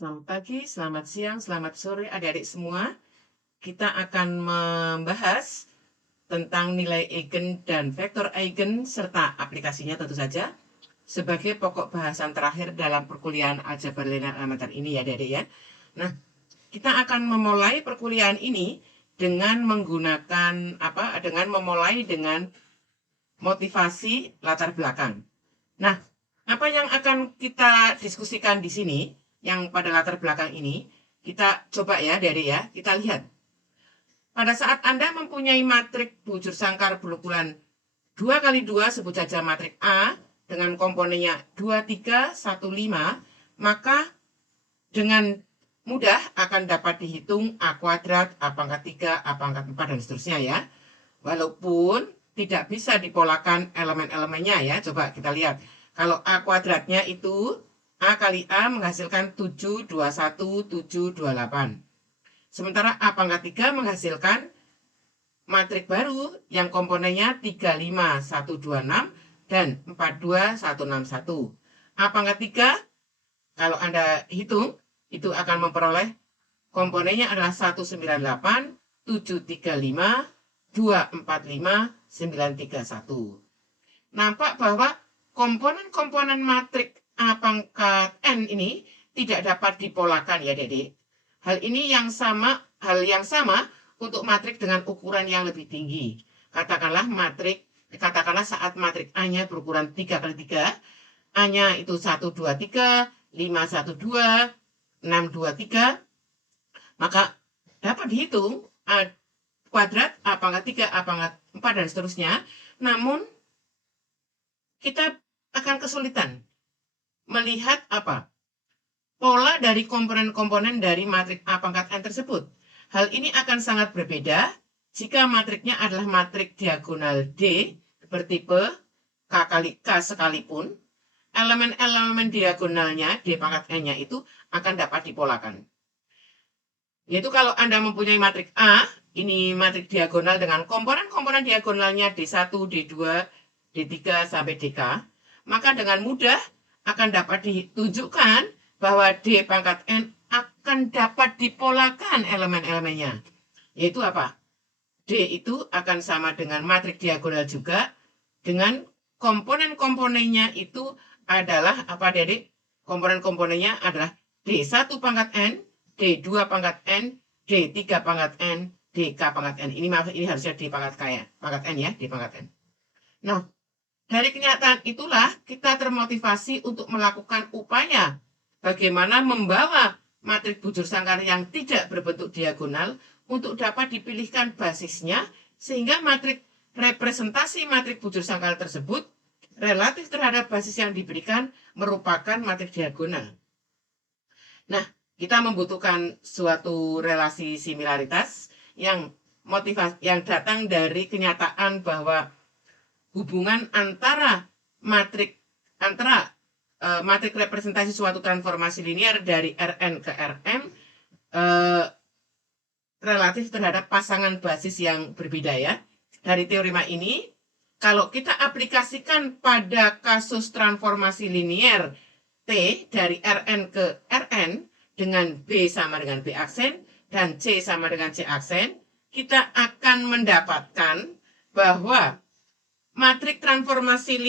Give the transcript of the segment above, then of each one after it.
Selamat pagi, selamat siang, selamat sore adik-adik semua. Kita akan membahas tentang nilai eigen dan vektor eigen serta aplikasinya tentu saja sebagai pokok bahasan terakhir dalam perkuliahan aljabar linear elementer ini ya adik-adik ya. Nah, kita akan memulai perkuliahan ini dengan menggunakan dengan motivasi latar belakang. Nah, apa yang akan kita diskusikan di sini, yang pada latar belakang ini, kita coba ya, Dede ya, kita lihat. Pada saat Anda mempunyai matrik bujur sangkar berukuran 2 kali 2, sebut saja matrik A, dengan komponennya 2, 3, 1, 5, maka dengan mudah akan dapat dihitung A kuadrat, A pangkat 3, A pangkat 4, dan seterusnya ya. Walaupun tidak bisa dipolakan elemen-elemennya ya. Coba kita lihat. Kalau A kuadratnya itu A kali A menghasilkan 7, 21, 7, 28. Sementara A pangkat 3 menghasilkan matrik baru yang komponennya 3, 5, 1, 2, 6 dan 4, 2, 1, 6, 1. A pangkat 3 kalau Anda hitung itu akan memperoleh komponennya adalah 198, 735, 245, 931. Nampak bahwa komponen-komponen matrik A pangkat N ini tidak dapat dipolakan ya Dede. Hal yang sama untuk matrik dengan ukuran yang lebih tinggi. Katakanlah saat matrik A-nya berukuran 3 kali 3, A-nya itu 1, 2, 3, 5, 1, 2, 6, 2, 3, maka dapat dihitung A kuadrat, A pangkat 3, A pangkat 4, dan seterusnya. Namun, kita akan kesulitan melihat pola dari komponen-komponen dari matrik A pangkat N tersebut. Hal ini akan sangat berbeda jika matriknya adalah matrik diagonal D bertipe K kali K sekalipun. Elemen-elemen diagonalnya D pangkat N-nya itu akan dapat dipolakan. Yaitu kalau Anda mempunyai matrik A, ini matrik diagonal dengan komponen-komponen diagonalnya D1, D2, D3 sampai DK, maka dengan mudah akan dapat ditunjukkan bahwa D pangkat N akan dapat dipolakan elemen-elemennya. Yaitu apa? D itu akan sama dengan matrik diagonal juga, dengan komponen-komponennya itu adalah apa Dedek? Komponen-komponennya adalah D1 pangkat N, D2 pangkat N, D3 pangkat N, DK pangkat N. Ini harusnya D pangkat K ya, pangkat N ya, D pangkat N. Nah, dari kenyataan itulah kita termotivasi untuk melakukan upaya bagaimana membawa matrik bujur sangkar yang tidak berbentuk diagonal untuk dapat dipilihkan basisnya, sehingga representasi matrik bujur sangkar tersebut relatif terhadap basis yang diberikan merupakan matrik diagonal. Nah, kita membutuhkan suatu relasi similaritas yang datang dari kenyataan bahwa hubungan antara matrik representasi suatu transformasi linear dari Rn ke Rm relatif terhadap pasangan basis yang berbeda ya. Dari teorema ini, kalau kita aplikasikan pada kasus transformasi linear T dari Rn ke Rn dengan B sama dengan B aksen dan C sama dengan C aksen, kita akan mendapatkan bahwa matrik representasi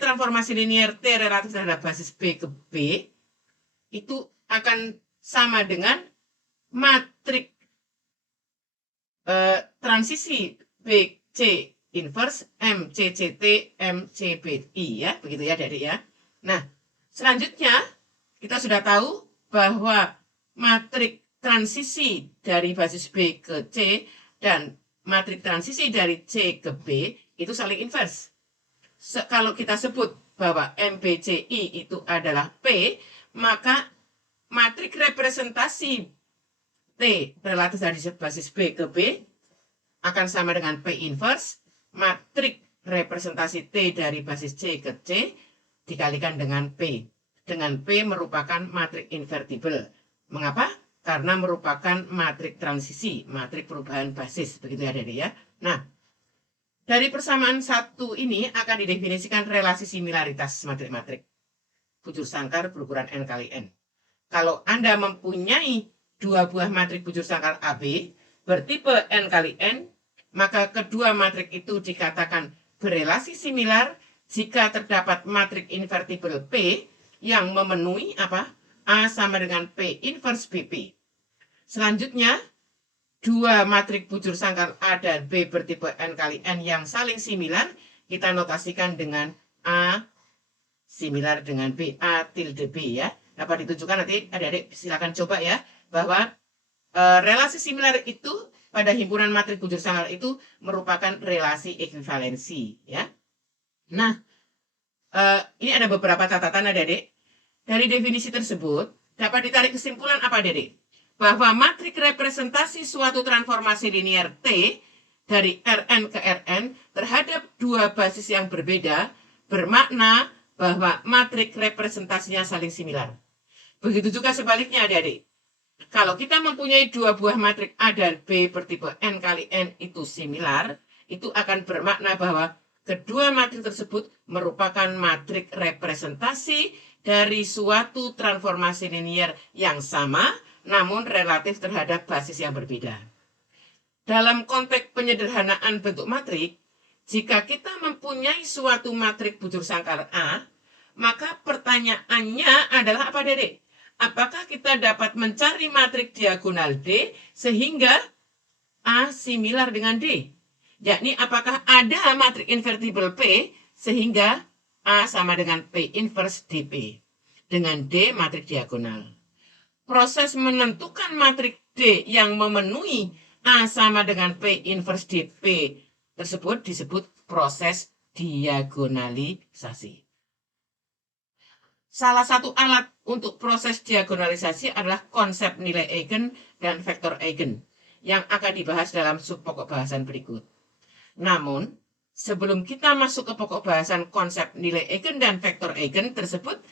transformasi linear T relatif terhadap basis B ke B itu akan sama dengan matrik transisi BC inverse MCCT MCBI ya, begitu ya Adik ya. Nah, selanjutnya kita sudah tahu bahwa matrik transisi dari basis B ke C dan matrik transisi dari C ke B itu saling inverse. Kalau kita sebut bahwa MBCI itu adalah P, maka matrik representasi T relatif dari basis B ke B akan sama dengan P inverse matrik representasi T dari basis C ke C dikalikan dengan P. Dengan P merupakan matrik invertible. Mengapa? Karena merupakan matrik transisi, matrik perubahan basis. Begitu ya, Dede ya. Nah, dari persamaan satu ini akan didefinisikan relasi similaritas matrik-matrik. bujur sangkar berukuran N kali N. Kalau Anda mempunyai dua buah matrik bujur sangkar AB bertipe N kali N, maka kedua matrik itu dikatakan berelasi similar jika terdapat matrik invertible P yang memenuhi apa? A sama dengan P inverse BP. Selanjutnya, dua matrik bujur sangkar A dan B bertipe N kali N yang saling similar, kita notasikan dengan A similar dengan B, A tilde B ya. Dapat ditunjukkan nanti adik-adik silakan coba ya, bahwa relasi similar itu pada himpunan matrik bujur sangkar itu merupakan relasi ekuivalensi ya. Nah, ini ada beberapa catatan adik-adik. Dari definisi tersebut dapat ditarik kesimpulan apa adik-adik? Bahwa matrik representasi suatu transformasi linear T dari Rn ke Rn terhadap dua basis yang berbeda bermakna bahwa matrik representasinya saling similar. Begitu juga sebaliknya adik-adik. Kalau kita mempunyai dua buah matrik A dan B bertipe N kali N itu similar, itu akan bermakna bahwa kedua matrik tersebut merupakan matrik representasi dari suatu transformasi linear yang sama, namun relatif terhadap basis yang berbeda. Dalam konteks penyederhanaan bentuk matrik, jika kita mempunyai suatu matrik bujur sangkar A, maka pertanyaannya adalah apa, Dedek? Apakah kita dapat mencari matrik diagonal D sehingga A similar dengan D? Yakni apakah ada matrik invertible P sehingga A sama dengan P inverse DP dengan D matrik diagonal. Proses menentukan matrik D yang memenuhi A sama dengan P inverse DP tersebut disebut proses diagonalisasi. Salah satu alat untuk proses diagonalisasi adalah konsep nilai eigen dan vektor eigen yang akan dibahas dalam subpokok bahasan berikut. Namun, sebelum kita masuk ke pokok bahasan konsep nilai eigen dan vektor eigen tersebut,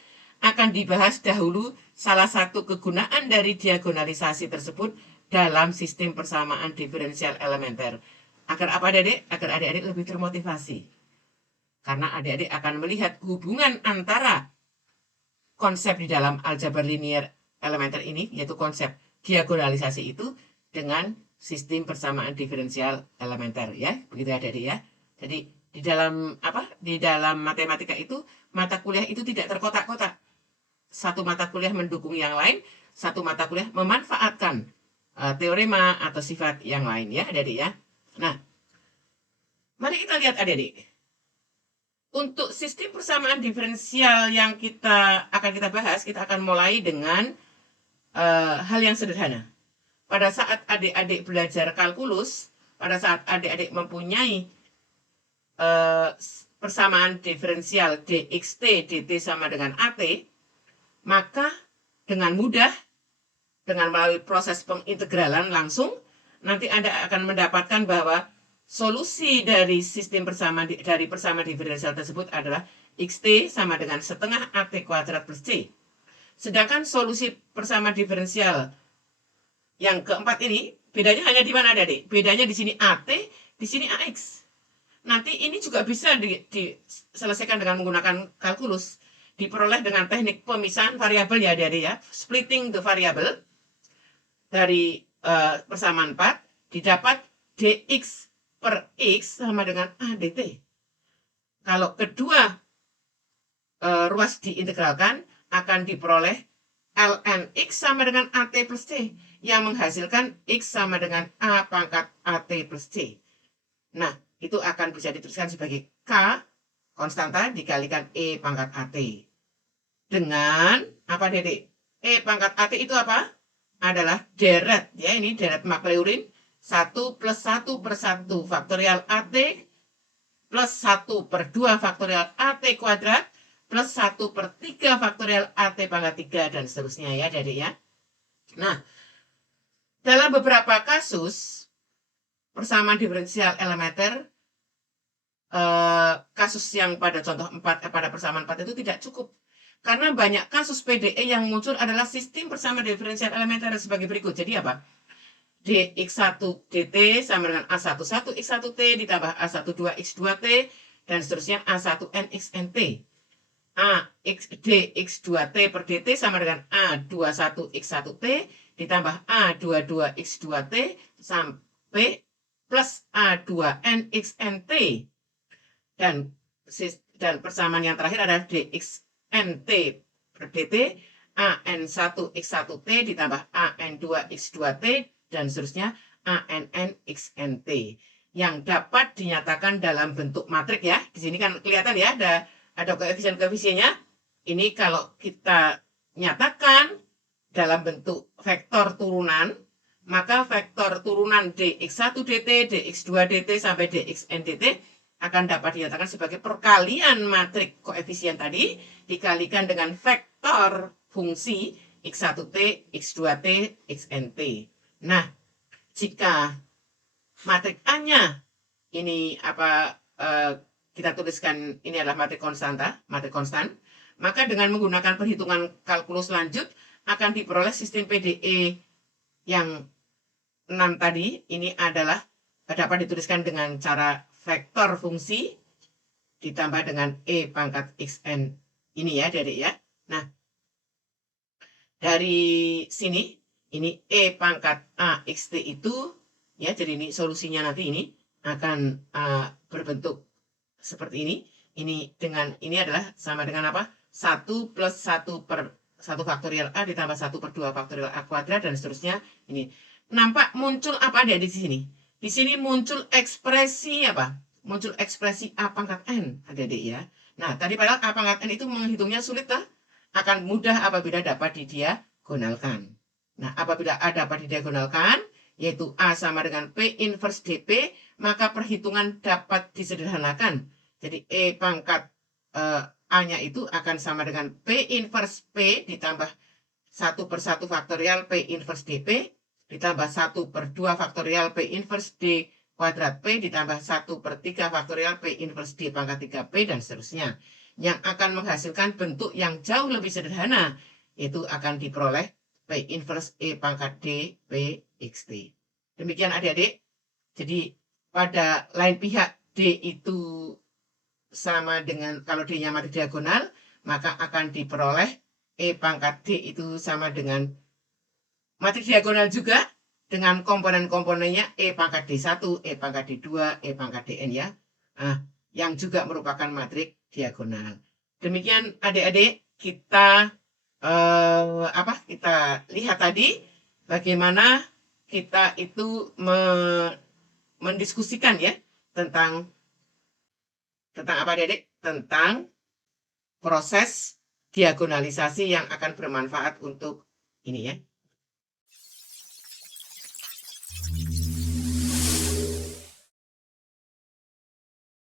akan dibahas dahulu salah satu kegunaan dari diagonalisasi tersebut dalam sistem persamaan diferensial elementer. Agar apa adik-adik? Agar adik-adik lebih termotivasi. Karena adik-adik akan melihat hubungan antara konsep di dalam aljabar linear elementer ini, yaitu konsep diagonalisasi itu, dengan sistem persamaan diferensial elementer ya, begitu ya adik-adik ya. Jadi di dalam matematika itu mata kuliah itu tidak terkotak-kotak. Satu mata kuliah mendukung yang lain, satu mata kuliah memanfaatkan teorema atau sifat yang lain ya adik-adik ya. Nah, mari kita lihat adik-adik. Untuk sistem persamaan diferensial yang akan kita bahas, kita akan mulai dengan hal yang sederhana. Pada saat adik-adik belajar kalkulus, pada saat adik-adik mempunyai persamaan diferensial dxt dt sama dengan at, maka dengan mudah, dengan melalui proses pengintegralan langsung, nanti Anda akan mendapatkan bahwa solusi dari sistem persamaan diferensial tersebut adalah xt sama dengan setengah at kuadrat plus c. Sedangkan solusi persamaan diferensial yang keempat ini, bedanya hanya di mana adik? Bedanya di sini AT, di sini AX. Nanti ini juga bisa diselesaikan dengan menggunakan kalkulus. Diperoleh dengan teknik pemisahan variabel ya adik-adik ya. Splitting the variable dari persamaan 4, didapat dx per x sama dengan ADT. Kalau kedua ruas diintegralkan, akan diperoleh ln x sama dengan at plus c, yang menghasilkan x sama dengan a pangkat at plus c. Nah, itu akan bisa dituliskan sebagai k konstanta dikalikan e pangkat at. Dengan apa Dedek? E pangkat at itu apa? Adalah deret ya, ini deret Maclaurin 1 plus 1 per 1 faktorial at plus 1 per 2 faktorial at kuadrat plus 1 per 3 faktorial at pangkat 3 dan seterusnya ya adik-adik ya. Nah, dalam beberapa kasus persamaan diferensial elementer, kasus yang pada contoh 4 pada persamaan 4 itu tidak cukup. Karena banyak kasus PDE yang muncul adalah sistem persamaan diferensial elementer sebagai berikut. Jadi apa? dx1 dt sama dengan a11 x1t ditambah a12 x2t dan seterusnya a1n xnt. A dx2t per dt sama dengan A21x1t ditambah A22x2t sampai plus A2n xnt. Dan persamaan yang terakhir adalah dxnt per dt an1x1t ditambah an2x2t dan seterusnya ann xnt yang dapat dinyatakan dalam bentuk matrik ya. Di sini kan kelihatan ya ada koefisien-koefisiennya. Ini kalau kita nyatakan dalam bentuk vektor turunan, maka vektor turunan dx1 dt, dx2 dt sampai dxn dt akan dapat dinyatakan sebagai perkalian matrik koefisien tadi dikalikan dengan vektor fungsi x1t, x2t, xnt. Nah, jika matrik A-nya ini kita tuliskan ini adalah matrik konstan, maka dengan menggunakan perhitungan kalkulus lanjut akan diperoleh sistem PDE yang 6 tadi. Ini adalah dapat dituliskan dengan cara vektor fungsi ditambah dengan E pangkat xn ini ya Adik ya. Nah, dari sini ini E pangkat AXT itu ya, jadi ini solusinya nanti ini akan berbentuk seperti ini. Ini dengan ini adalah sama dengan apa? 1 plus 1 per 1 faktorial A ditambah 1 per 2 faktorial A kuadrat dan seterusnya. Ini nampak muncul apa ada di sini? Di sini muncul ekspresi apa? Muncul ekspresi A pangkat N adik-adik ya. Nah, tadi padahal A pangkat N itu menghitungnya sulit tak? Akan mudah apabila dapat didiagonalkan. Nah, apabila A dapat didiagonalkan, yaitu A sama dengan P inverse dP, maka perhitungan dapat disederhanakan. Jadi E pangkat A-nya itu akan sama dengan P inverse P ditambah 1 per 1 faktorial P inverse dP ditambah 1 per 2 faktorial P inverse D kuadrat P ditambah 1 per 3 faktorial P inverse D pangkat 3P dan seterusnya. Yang akan menghasilkan bentuk yang jauh lebih sederhana, yaitu akan diperoleh P inverse E pangkat D P XT. Demikian adik-adik. Jadi pada lain pihak D itu sama dengan, kalau D-nya matrik diagonal, maka akan diperoleh E pangkat D itu sama dengan matrik diagonal juga dengan komponen-komponennya E pangkat D1, E pangkat D2, E pangkat Dn ya. Yang juga merupakan matrik diagonal. Demikian adik-adik, kita kita lihat tadi bagaimana kita itu mendiskusikan ya tentang apa adik-adik? Tentang proses diagonalisasi yang akan bermanfaat untuk ini ya.